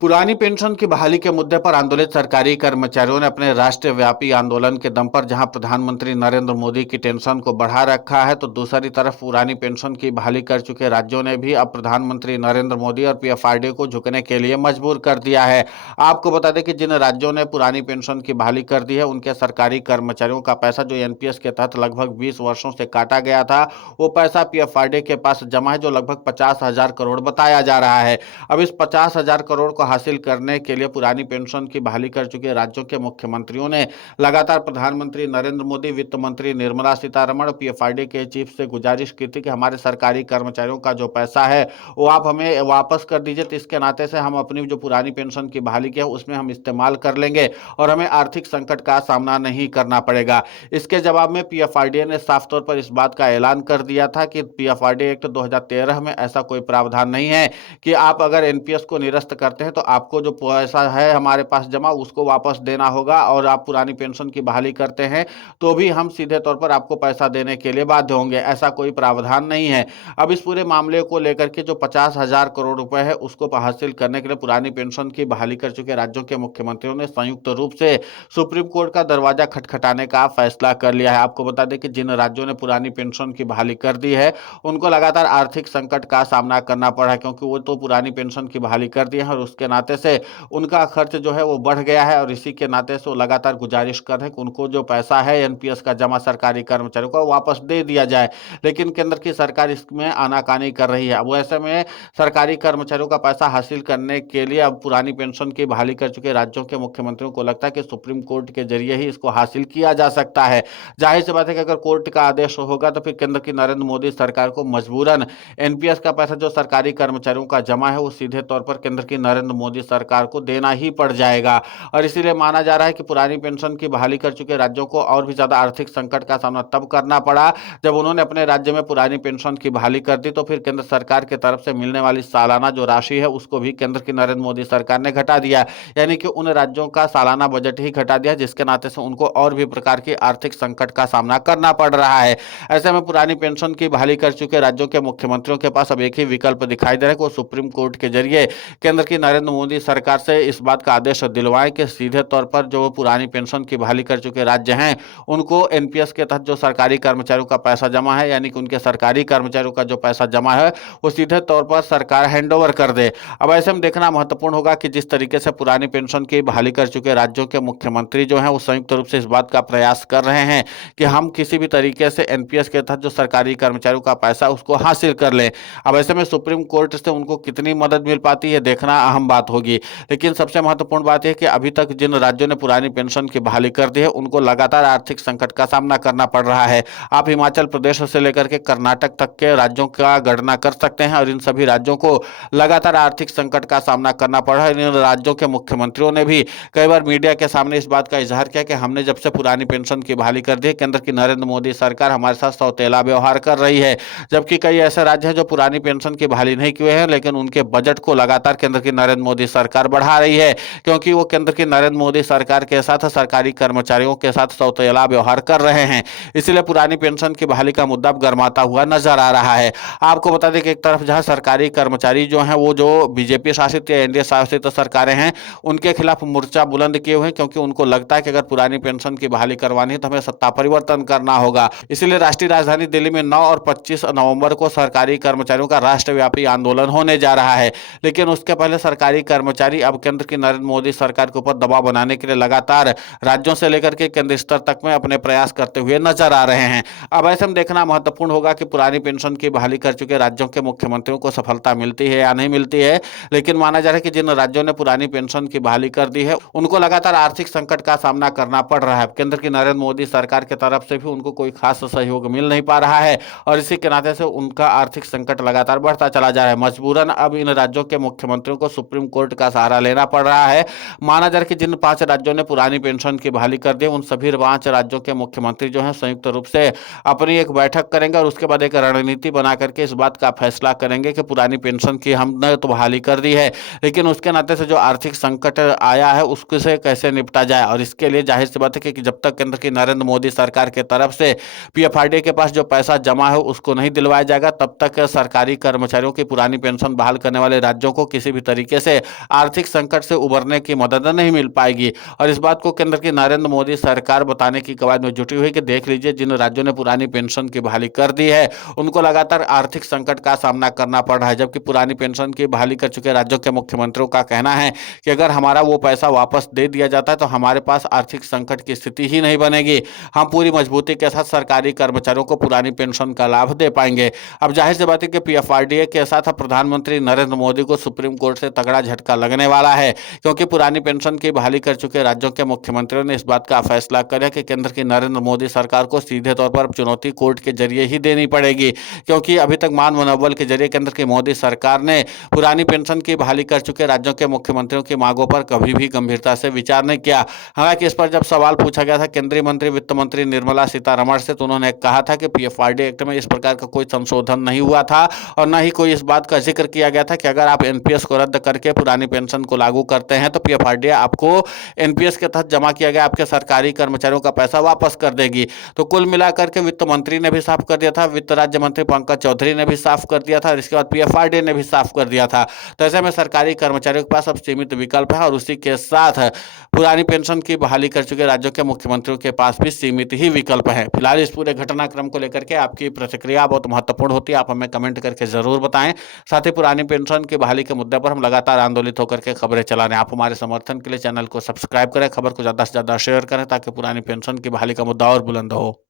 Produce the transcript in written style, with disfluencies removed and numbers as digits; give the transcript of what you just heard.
पुरानी पेंशन की बहाली के मुद्दे पर आंदोलित सरकारी कर्मचारियों ने अपने राष्ट्रव्यापी आंदोलन के दम पर जहां प्रधानमंत्री नरेंद्र मोदी की टेंशन को बढ़ा रखा है, तो दूसरी तरफ पुरानी पेंशन की बहाली कर चुके राज्यों ने भी अब प्रधानमंत्री नरेंद्र मोदी और पीएफआरडीए को झुकने के लिए मजबूर कर दिया है। आपको बता दें कि जिन राज्यों ने पुरानी पेंशन की बहाली कर दी है, उनके सरकारी कर्मचारियों का पैसा जो एनपीएस के तहत लगभग 20 वर्षों से काटा गया था, वो पैसा पीएफआरडीए के पास जमा है, जो लगभग 50,000 करोड़ बताया जा रहा है। अब इस 50,000 करोड़ को हासिल करने के लिए पुरानी पेंशन की बहाली कर चुके राज्यों के मुख्यमंत्रियों ने लगातार प्रधानमंत्री नरेंद्र मोदी, वित्त मंत्री निर्मला सीतारमण और पीएफआरडीए के चीफ से गुजारिश की थी कि हमारे सरकारी कर्मचारियों का जो पैसा है वो आप हमें वापस कर दीजिए, तो इसके नाते से हम अपनी जो पुरानी पेंशन की बहाली की है उसमें हम इस्तेमाल कर लेंगे और हमें आर्थिक संकट का सामना नहीं करना पड़ेगा। इसके जवाब में पीएफआरडीए ने साफ तौर पर इस बात का ऐलान कर दिया था कि पीएफआरडीए एक्ट 2013 में ऐसा कोई प्रावधान नहीं है कि आप अगर एनपीएस को निरस्त करते हैं तो आपको जो पैसा है हमारे पास जमा उसको वापस देना होगा, और आप पुरानी पेंशन की बहाली करते हैं तो भी हम सीधे तौर पर आपको पैसा देने के लिए बाध्य होंगे। ऐसा कोई प्रावधान नहीं है। अब इस पूरे मामले को लेकर के जो 50,000 करोड़ रुपए है उसको हासिल करने के लिए पुरानी पेंशन की बहाली कर चुके राज्यों के मुख्यमंत्रियों ने संयुक्त रूप से सुप्रीम कोर्ट का दरवाजा खटखटाने का फैसला कर लिया है। आपको बता दें कि जिन राज्यों ने पुरानी पेंशन की बहाली कर दी है उनको लगातार आर्थिक संकट का सामना करना पड़ा है, क्योंकि वो तो पुरानी पेंशन की बहाली कर दी है और उसके नाते से उनका खर्च जो है वो बढ़ गया है, और इसी के नाते से वो लगातार गुजारिश कर रहे हैं कि उनको जो पैसा है एनपीएस का जमा सरकारी कर्मचारियों को वापस दे दिया जाए। लेकिन केंद्र की सरकार इसमें आनाकानी कर रही है। अब ऐसे में सरकारी कर्मचारियों का पैसा हासिल करने के लिए अब पुरानी पेंशन की बहाली कर चुके राज्यों के मुख्यमंत्रियों को लगता है कि सुप्रीम कोर्ट के जरिए ही इसको हासिल किया जा सकता है। जाहिर सी बात है कि अगर कोर्ट का आदेश होगा तो फिर केंद्र की नरेंद्र मोदी सरकार को मजबूरन एनपीएस का पैसा जो सरकारी कर्मचारियों का जमा है वो सीधे तौर पर केंद्र की नरेंद्र मोदी सरकार को देना ही पड़ जाएगा। और इसीलिए माना जा रहा है कि पुरानी पेंशन की बहाली कर चुके राज्यों को और भी ज्यादा आर्थिक संकट का सामना तब करना पड़ा जब उन्होंने अपने राज्य में पुरानी पेंशन की बहाली कर दी, तो फिर केंद्र सरकार की तरफ से मिलने वाली सालाना जो राशि है उसको भी केंद्र की नरेंद्र मोदी सरकार ने घटा दिया। यानी कि उन राज्यों का सालाना बजट ही घटा दिया, जिसके नाते से उनको और भी प्रकार की आर्थिक संकट का सामना करना पड़ रहा है। ऐसे में पुरानी पेंशन की बहाली कर चुके राज्यों के मुख्यमंत्रियों के पास अब एक ही विकल्प दिखाई दे रहा है कि वो सुप्रीम कोर्ट के जरिए केंद्र की नरेंद्र मोदी सरकार से इस बात का आदेश दिलवाएं कि सीधे तौर पर जो पुरानी पेंशन की बहाली कर चुके राज्य हैं उनको एनपीएस के तहत जो सरकारी कर्मचारियों का पैसा जमा है, यानी कि उनके सरकारी कर्मचारियों का जो पैसा जमा है वो सीधे तौर पर सरकार हैंडओवर कर दे। अब ऐसे में देखना महत्वपूर्ण होगा कि जिस तरीके से पुरानी पेंशन की बहाली कर चुके राज्यों के मुख्यमंत्री जो हैं वो संयुक्त रूप से इस बात का प्रयास कर रहे हैं कि हम किसी भी तरीके से एनपीएस के तहत जो सरकारी कर्मचारियों का पैसा उसको हासिल कर लें। अब ऐसे में सुप्रीम कोर्ट से उनको कितनी मदद मिल पाती है देखना अहम बात होगी। लेकिन सबसे महत्वपूर्ण बात यह कि अभी तक जिन राज्यों ने पुरानी पेंशन की बहाली कर दी है उनको लगातार आर्थिक संकट का सामना करना पड़ रहा है। आप हिमाचल प्रदेश से लेकर के कर्नाटक तक के राज्यों का गणना कर सकते हैं और इन सभी राज्यों को लगातार आर्थिक संकट का सामना करना पड़ रहा है। इन राज्यों के मुख्यमंत्रियों ने भी कई बार मीडिया के सामने इस बात का इजहार किया कि हमने जब से पुरानी पेंशन की बहाली कर दी है केंद्र की नरेंद्र मोदी सरकार हमारे साथ सौतेला व्यवहार कर रही है। जबकि कई ऐसे राज्य हैं जो पुरानी पेंशन की बहाली नहीं किए हैं, लेकिन उनके बजट को लगातार केंद्र की नरेंद्र मोदी सरकार बढ़ा रही है, क्योंकि वो केंद्र की नरेंद्र मोदी सरकार के साथ सरकारी कर्मचारियों के साथ सौतेला व्यवहार कर रहे हैं। इसलिए पुरानी पेंशन की बहाली का मुद्दा गर्माता हुआ नजर आ रहा है। आपको बता दें कि एक तरफ जहां सरकारी कर्मचारी जो हैं वो जो बीजेपी शासित या एनडीए शासित सरकारें हैं उनके खिलाफ मोर्चा बुलंद किए हुए हैं, क्योंकि उनको लगता है कि अगर पुरानी पेंशन की बहाली करवानी है तो हमें सत्ता परिवर्तन करना होगा। इसलिए राष्ट्रीय राजधानी दिल्ली में 9 और 25 नवंबर को सरकारी कर्मचारियों का राष्ट्रव्यापी आंदोलन होने जा रहा है। लेकिन उसके पहले सरकारी कर्मचारी अब केंद्र की नरेंद्र मोदी सरकार के ऊपर दबाव बनाने के लिए लगातार राज्यों से लेकर के केंद्र स्तर तक में अपने प्रयास करते हुए नजर आ रहे हैं। अब ऐसे में देखना महत्वपूर्ण होगा कि पुरानी पेंशन की बहाली कर चुके राज्यों के मुख्यमंत्रियों को सफलता मिलती है या नहीं मिलती है। लेकिन माना जा रहा है कि जिन राज्यों ने पुरानी पेंशन की बहाली कर दी है उनको लगातार आर्थिक संकट का सामना करना पड़ रहा है। केंद्र की नरेंद्र मोदी सरकार की तरफ से भी उनको कोई खास सहयोग मिल नहीं पा रहा है और इसी के नाते से उनका आर्थिक संकट लगातार बढ़ता चला जा रहा है। मजबूरन अब इन राज्यों के मुख्यमंत्रियों को सुप्रीम कोर्ट का सहारा लेना पड़ रहा है। माना जा रहा है कि जिन 5 राज्यों ने पुरानी पेंशन की बहाली कर दी उन सभी 5 राज्यों के मुख्यमंत्री जो हैं संयुक्त रूप से अपनी एक बैठक करेंगे और उसके बाद एक रणनीति बना करके इस बात का फैसला करेंगे कि पुरानी पेंशन की हमने तो बहाली कर दी है, लेकिन उसके नाते से जो आर्थिक संकट आया है उससे कैसे निपटा जाए। और इसके लिए जाहिर सी बात है कि जब तक केंद्र की नरेंद्र मोदी सरकार की तरफ से पीएफआरडीए के पास जो पैसा जमा है उसको नहीं दिलवाया जाएगा, तब तक सरकारी कर्मचारियों की पुरानी पेंशन बहाल करने वाले राज्यों को किसी भी तरीके से आर्थिक संकट से उबरने की मदद नहीं मिल पाएगी। और इस बात को केंद्र की नरेंद्र मोदी सरकार बताने की कवायद में जुटी हुई कि देख लीजिए, जिन राज्यों ने पुरानी पेंशन की बहाली कर दी है उनको लगातार आर्थिक संकट का सामना करना पड़ रहा है, जबकि पुरानी पेंशन की बहाली कर चुके राज्यों के मुख्यमंत्रियों का कहना है कि अगर हमारा वो पैसा वापस दे दिया जाता है तो हमारे पास आर्थिक संकट की स्थिति ही नहीं बनेगी। हम पूरी मजबूती के साथ सरकारी कर्मचारियों को पुरानी पेंशन का लाभ दे पाएंगे। अब जाहिर सी बात है कि पीएफआरडीए के साथ प्रधानमंत्री नरेंद्र मोदी को सुप्रीम कोर्ट से तगड़ा झटका लगने वाला है, क्योंकि पुरानी पेंशन की बहाली कर चुके राज्यों के मुख्यमंत्रियों ने इस बात का फैसला किया कि केंद्र की नरेंद्र मोदी सरकार को सीधे तौर पर चुनौती कोर्ट के जरिए ही देनी पड़ेगी, क्योंकि अभी तक मान मनोबल के जरिए केंद्र की मोदी सरकार ने पुरानी पेंशन की बहाली कर चुके राज्यों के मुख्यमंत्रियों की मांगों पर कभी भी गंभीरता से विचार नहीं किया। हालांकि इस पर जब सवाल पूछा गया था केंद्रीय मंत्री वित्त मंत्री निर्मला सीतारमण से, तो उन्होंने कहा था कि पीएफआरडी एक्ट में इस प्रकार का कोई संशोधन नहीं हुआ था और न ही कोई इस बात का जिक्र किया गया था कि अगर आप एनपीएस को रद्द करके पुरानी पेंशन को लागू करते हैं तो पीएफआरडी आपको एनपीएस के तहत जमा किया गया आपके सरकारी कर्मचारियों का पैसा वापस कर देगी। तो कुल मिलाकर के वित्त मंत्री ने भी साफ कर दिया था, वित्त राज्य मंत्री पंकज चौधरी ने भी साफ कर दिया था और इसके बाद पीएफआरडी ने भी साफ कर दिया था। तो ऐसे में सरकारी कर्मचारियों के पास अब सीमित विकल्प है और उसी के साथ पुरानी पेंशन की बहाली कर चुके राज्यों के मुख्यमंत्रियों के पास भी सीमित ही विकल्प है। फिलहाल इस पूरे घटनाक्रम को लेकर के आपकी प्रतिक्रिया बहुत महत्वपूर्ण होती है, आप हमें कमेंट करके जरूर बताएं। साथ ही पुरानी पेंशन की बहाली के मुद्दे पर हम लगातार आंदोलित होकर के खबरें चला रहे हैं। आप हमारे समर्थन के लिए चैनल को सब्सक्राइब करें, खबर को ज्यादा से ज्यादा शेयर करें ताकि पुरानी पेंशन की बहाली का मुद्दा और बुलंद हो।